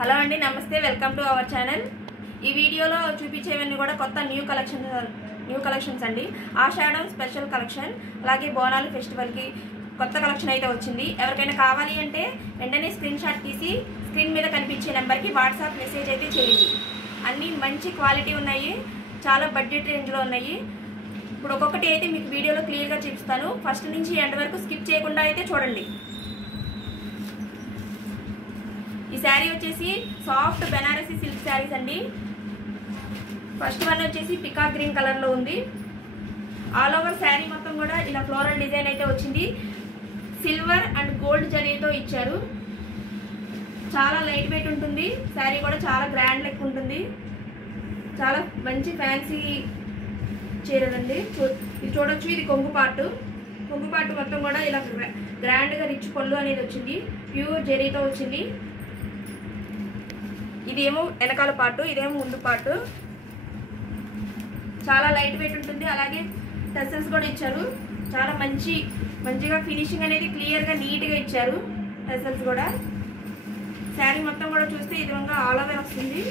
Hello అండి, నమస్తే. Welcome to our channel. ఈ వీడియోలో చూపించేవన్నీ కూడా కొత్త న్యూ కలెక్షన్స్ అండి. ఆషాఢం స్పెషల్ కలెక్షన్, అలాగే బోనాలు ఫెస్టివల్కి కొత్త కలెక్షన్ అయితే వచ్చింది. ఎవరికైనా కావాలి అంటే వెంటనే స్క్రీన్ షాట్ తీసి స్క్రీన్ మీద కనిపించే నెంబర్కి వాట్సాప్ మెసేజ్ అయితే చేయండి. అన్నీ మంచి క్వాలిటీ ఉన్నాయి, చాలా బడ్జెట్ రేంజ్లో ఉన్నాయి. ఇప్పుడు ఒక్కొక్కటి అయితే మీకు వీడియోలో క్లియర్గా చూపిస్తాను. ఫస్ట్ నుంచి ఎండ్ వరకు స్కిప్ చేయకుండా అయితే చూడండి. ఈ శారీ వచ్చేసి సాఫ్ట్ బెనారసీ సిల్క్ శారీస్ అండి. ఫస్ట్ వన్ వచ్చేసి పికాక్ గ్రీన్ కలర్లో ఉంది. ఆల్ ఓవర్ శారీ మొత్తం కూడా ఇలా ఫ్లోరల్ డిజైన్ అయితే వచ్చింది. సిల్వర్ అండ్ గోల్డ్ జరీతో ఇచ్చారు. చాలా లైట్ వెయిట్ ఉంటుంది. శారీ కూడా చాలా గ్రాండ్ లెక్ ఉంటుంది. చాలా మంచి ఫ్యాన్సీ చీరలండి. ఇది చూడొచ్చు, ఇది కొంగు పార్ట్ మొత్తం కూడా ఇలా గ్రాండ్గా రిచ్ పళ్ళు అనేది వచ్చింది. ప్యూర్ జరీతో వచ్చింది. ఇదేమో వెనకాల పార్ట్, ఇదేమో ముందు పార్ట్. చాలా లైట్ వెయిట్ ఉంటుంది. అలాగే టెసల్స్ కూడా ఇచ్చారు. చాలా మంచిగా ఫినిషింగ్ అనేది క్లియర్గా నీట్గా ఇచ్చారు. టెసల్స్ కూడా శారీ మొత్తం కూడా చూస్తే ఈ విధంగా ఆల్ ఓవర్ వస్తుంది.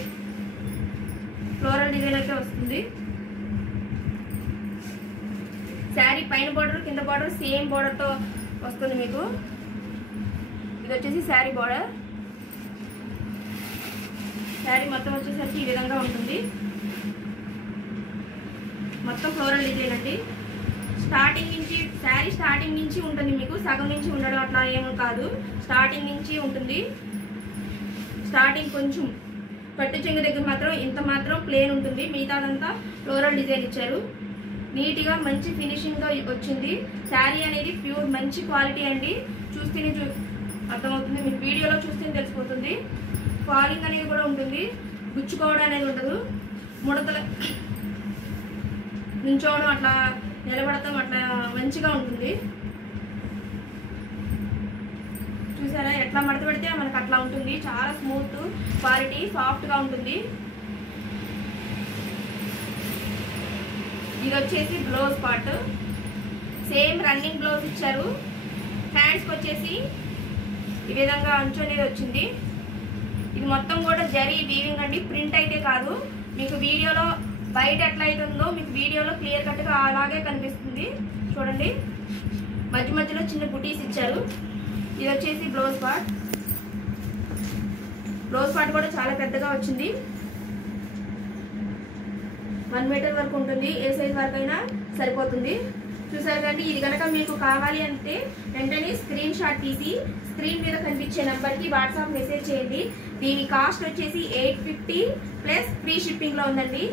ఫ్లోరల్ డిజైన్ అయితే వస్తుంది. శారీ పైన బార్డర్ కింద బార్డర్ సేమ్ బార్డర్తో వస్తుంది మీకు. ఇది వచ్చేసి శారీ బార్డర్. శారీ మొత్తం వచ్చేసరికి ఈ విధంగా ఉంటుంది. మొత్తం ఫ్లోరల్ డిజైన్ అండి. శారీ స్టార్టింగ్ నుంచి ఉంటుంది మీకు. సగం నుంచి ఉండడం అట్లా ఏమో కాదు, స్టార్టింగ్ నుంచి ఉంటుంది. స్టార్టింగ్ కొంచెం పట్టు చెంగు దగ్గర మాత్రం ఇంత మాత్రం ప్లేన్ ఉంటుంది. మిగతాదంతా ఫ్లోరల్ డిజైన్ ఇచ్చారు. నీట్గా మంచి ఫినిషింగ్తో వచ్చింది. శారీ అనేది ప్యూర్ మంచి క్వాలిటీ అండి. చూస్తేనే అర్థమవుతుంది, మీకు వీడియోలో చూస్తేనే తెలిసిపోతుంది. ఫాలింగ్ అనేది కూడా ఉంటుంది, గుచ్చుకోవడం అనేది ఉండదు. ముడతలు నుంచోవడం అట్లా నిలబడతాం అట్లా మంచిగా ఉంటుంది. చూసారా ఎట్లా మడత పెడితే మనకు అట్లా ఉంటుంది. చాలా స్మూత్ క్వాలిటీ, సాఫ్ట్గా ఉంటుంది. ఇది వచ్చేసి blouse part. Same running blouse ఇచ్చారు. హ్యాండ్స్కి వచ్చేసి ఈ విధంగా అంచు అనేది వచ్చింది. ఇది మొత్తం కూడా జరీ వీవింగ్ అండి, ప్రింట్ అయితే కాదు. మీకు వీడియోలో బయట ఎట్లా అవుతుందో మీకు వీడియోలో క్లియర్ కట్గా అలాగే కనిపిస్తుంది. చూడండి, మధ్యలో చిన్న బుటీస్ ఇచ్చారు. ఇది వచ్చేసి బ్లౌజ్ పార్ట్ కూడా చాలా పెద్దగా వచ్చింది. 1 మీటర్ వరకు ఉంటుంది. ఏ సైజ్ వరకు అయినా సరిపోతుంది. చూసారు కండి. ఇది కనుక మీకు కావాలి అంటే వెంటనే స్క్రీన్ షాట్ తీసి స్క్రీన్ మీద కనిపించే నెంబర్కి వాట్సాప్ మెసేజ్ చేయండి. దీని కాస్ట్ వచ్చేసి 850 ప్లస్ ఫ్రీ షిప్పింగ్లో ఉందండి.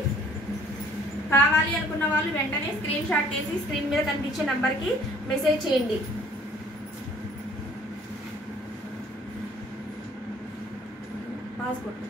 కావాలి అనుకున్న వాళ్ళు వెంటనే స్క్రీన్ షాట్ తీసి స్క్రీన్ మీద కనిపించే నెంబర్కి మెసేజ్ చేయండి. పాస్పోర్ట్